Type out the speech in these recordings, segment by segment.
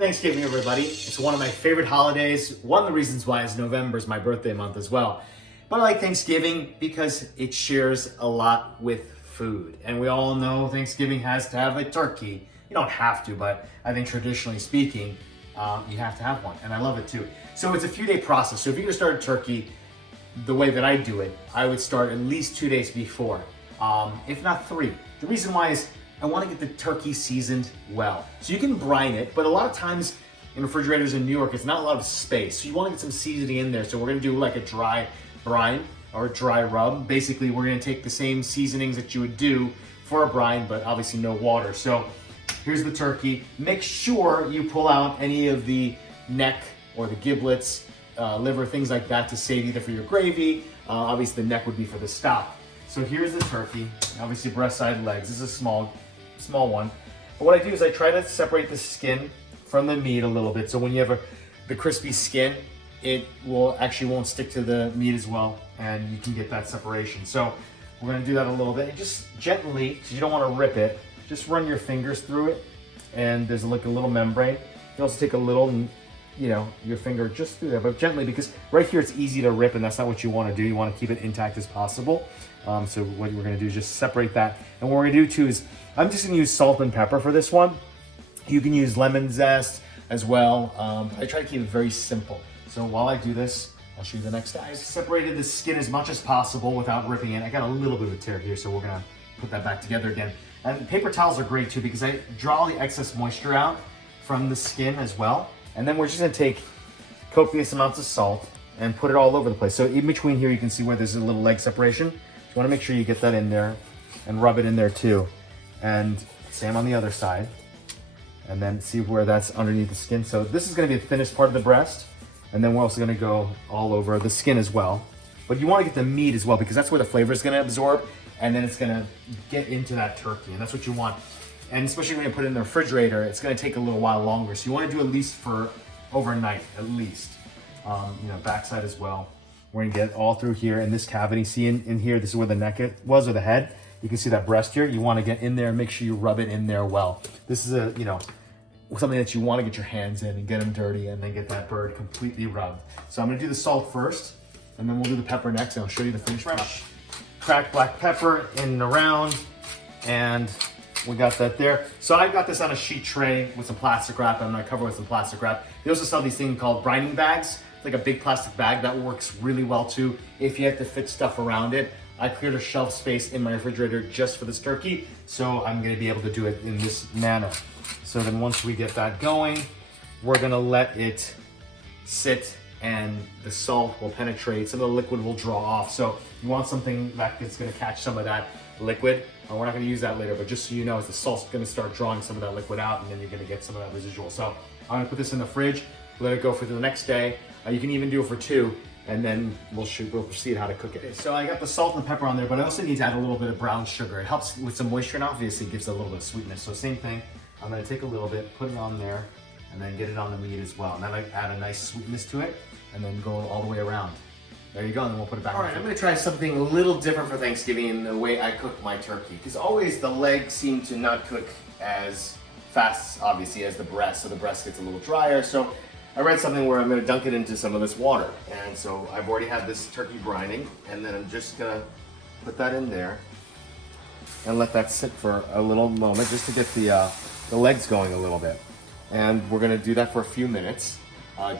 Thanksgiving, everybody. It's one of my favorite holidays. One of the reasons why is November is my birthday month as well. But I like Thanksgiving because it shares a lot with food. And we all know Thanksgiving has to have a turkey. You don't have to, but I think traditionally speaking, you have to have one. And I love it too. So it's a few day process. So if you're gonna start a turkey, the way that I do it, I would start at least 2 days before, if not 3. The reason why is I want to get the turkey seasoned well. So you can brine it, but a lot of times in refrigerators in New York, it's not a lot of space. So you want to get some seasoning in there. So we're going to do like a dry brine or a dry rub. Basically, we're going to take the same seasonings that you would do for a brine, but obviously no water. So here's the turkey. Make sure you pull out any of the neck or the giblets, liver, things like that to save either for your gravy. Obviously the neck would be for the stock. So here's the turkey, obviously breast side legs. This is a small one. But what I do is I try to separate the skin from the meat a little bit. So when you have the crispy skin, it won't stick to the meat as well, and you can get that separation. So we're gonna do that a little bit. And just gently, because you don't wanna rip it, just run your fingers through it, and there's like a little membrane. You can also take a little, your finger just through there, but gently, because right here it's easy to rip, and that's not what you wanna do. You wanna keep it intact as possible. So what we're gonna do is just separate that. And what we're gonna do too is, I'm just gonna use salt and pepper for this one. You can use lemon zest as well. I try to keep it very simple. So while I do this, I'll show you the next step. I separated the skin as much as possible without ripping it. I got a little bit of a tear here, so we're gonna put that back together again. And paper towels are great too, because I draw the excess moisture out from the skin as well. And then we're just gonna take copious amounts of salt and put it all over the place. So in between here, you can see where there's a little leg separation. You wanna make sure you get that in there and rub it in there too. And same on the other side. And then see where that's underneath the skin. So this is gonna be the thinnest part of the breast. And then we're also gonna go all over the skin as well. But you wanna get the meat as well, because that's where the flavor is gonna absorb, and then it's gonna get into that turkey, and that's what you want. And especially when you put it in the refrigerator, it's gonna take a little while longer. So you wanna do at least for overnight, at least. Backside as well. We're gonna get all through here in this cavity. See in here, this is where the neck was, or the head. You can see that breast here. You wanna get in there and make sure you rub it in there well. This is something that you wanna get your hands in and get them dirty, and then get that bird completely rubbed. So I'm gonna do the salt first, and then we'll do the pepper next, and I'll show you the finished product. Cracked black pepper in and around, and we got that there. So I got this on a sheet tray with some plastic wrap. I'm gonna cover it with some plastic wrap. They also sell these things called brining bags. It's like a big plastic bag that works really well too if you have to fit stuff around it. I cleared a shelf space in my refrigerator just for this turkey, so I'm gonna be able to do it in this manner. So then once we get that going, we're gonna let it sit, and the salt will penetrate, some of the liquid will draw off. So you want something that's gonna catch some of that liquid. We're not gonna use that later, but just so you know, the salt's gonna start drawing some of that liquid out, and then you're gonna get some of that residual. So I'm gonna put this in the fridge, let it go for the next day. You can even do it for 2, and then we'll proceed how to cook it. So I got the salt and pepper on there, but I also need to add a little bit of brown sugar. It helps with some moisture, and obviously gives a little bit of sweetness. So same thing, I'm gonna take a little bit, put it on there, and then get it on the meat as well. And then I add a nice sweetness to it, and then go all the way around. There you go, and then we'll put it back. All right, I'm gonna try something a little different for Thanksgiving in the way I cook my turkey. Because always the legs seem to not cook as fast, obviously, as the breast. So the breast gets a little drier. So I read something where I'm gonna dunk it into some of this water. And so I've already had this turkey brining, and then I'm just gonna put that in there and let that sit for a little moment just to get the legs going a little bit. And we're gonna do that for a few minutes,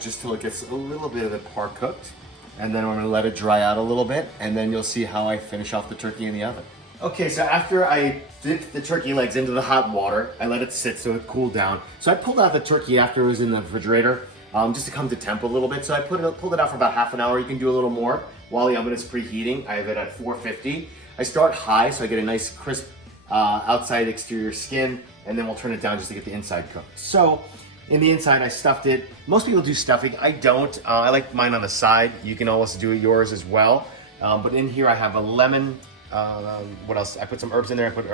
just till it gets a little bit of the part cooked. And then we're gonna let it dry out a little bit, and then you'll see how I finish off the turkey in the oven. Okay, so after I dipped the turkey legs into the hot water, I let it sit so it cooled down. So I pulled out the turkey after it was in the refrigerator, just to come to temp a little bit. So I pulled it out for about half an hour. You can do a little more while the oven is preheating. I have it at 450. I start high so I get a nice crisp outside exterior skin, and then we'll turn it down just to get the inside cooked. So in the inside, I stuffed it. Most people do stuffing. I don't. I like mine on the side. You can always do yours as well. But in here, I have a lemon. What else? I put some herbs in there. I put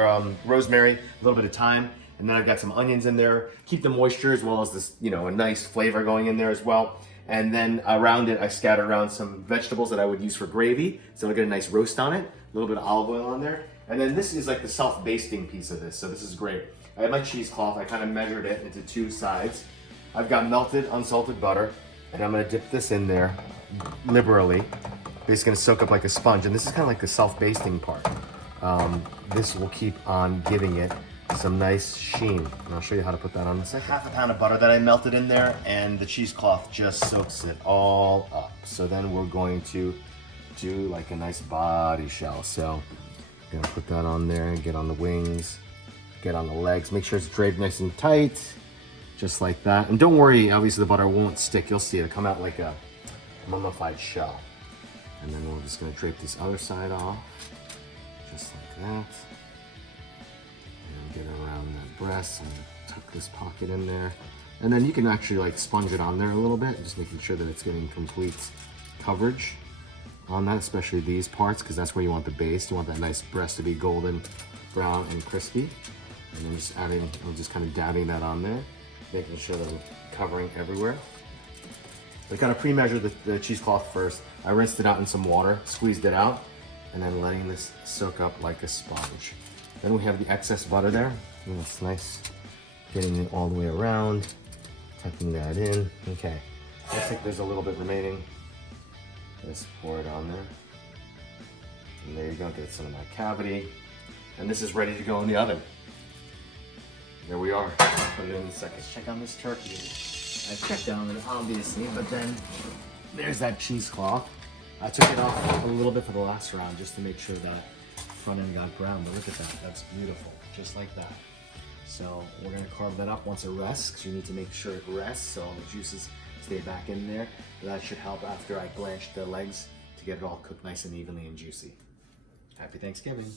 rosemary, a little bit of thyme, and then I've got some onions in there. Keep the moisture as well as this, a nice flavor going in there as well. And then around it, I scattered around some vegetables that I would use for gravy. So I get a nice roast on it, a little bit of olive oil on there. And then this is like the self-basting piece of this. So this is great. I have my cheesecloth. I kind of measured it into 2 sides. I've got melted unsalted butter, and I'm gonna dip this in there liberally. It's gonna soak up like a sponge, and this is kind of like the self-basting part. This will keep on giving it some nice sheen, and I'll show you how to put that on in a second. Half a pound of butter that I melted in there, and the cheesecloth just soaks it all up. So then we're going to do like a nice body shell. So I'm gonna put that on there and get on the wings, get on the legs. Make sure it's draped nice and tight, just like that. And don't worry, obviously the butter won't stick. You'll see it come out like a mummified shell. And then we're just gonna drape this other side off, just like that. And get around that breast and tuck this pocket in there. And then you can actually like sponge it on there a little bit, just making sure that it's getting complete coverage on that, especially these parts, because that's where you want the base. You want that nice breast to be golden brown and crispy. And then just adding, I'm just kind of dabbing that on there, making sure that we're covering everywhere. I kind of pre-measured the cheesecloth first. I rinsed it out in some water, squeezed it out, and then letting this soak up like a sponge. Then we have the excess butter there. And it's nice getting it all the way around, tucking that in. Okay, looks like there's a little bit remaining. Just pour it on there. And there you go, get some of that cavity. And this is ready to go in the oven. There we are. Put it in a second. Check on this turkey. I checked on it obviously, but then there's that cheesecloth. I took it off a little bit for the last round just to make sure that front end got brown, but look at that, that's beautiful, just like that. So we're gonna carve that up once it rests, because you need to make sure it rests so all the juices stay back in there. That should help after I blanch the legs to get it all cooked nice and evenly and juicy. Happy Thanksgiving.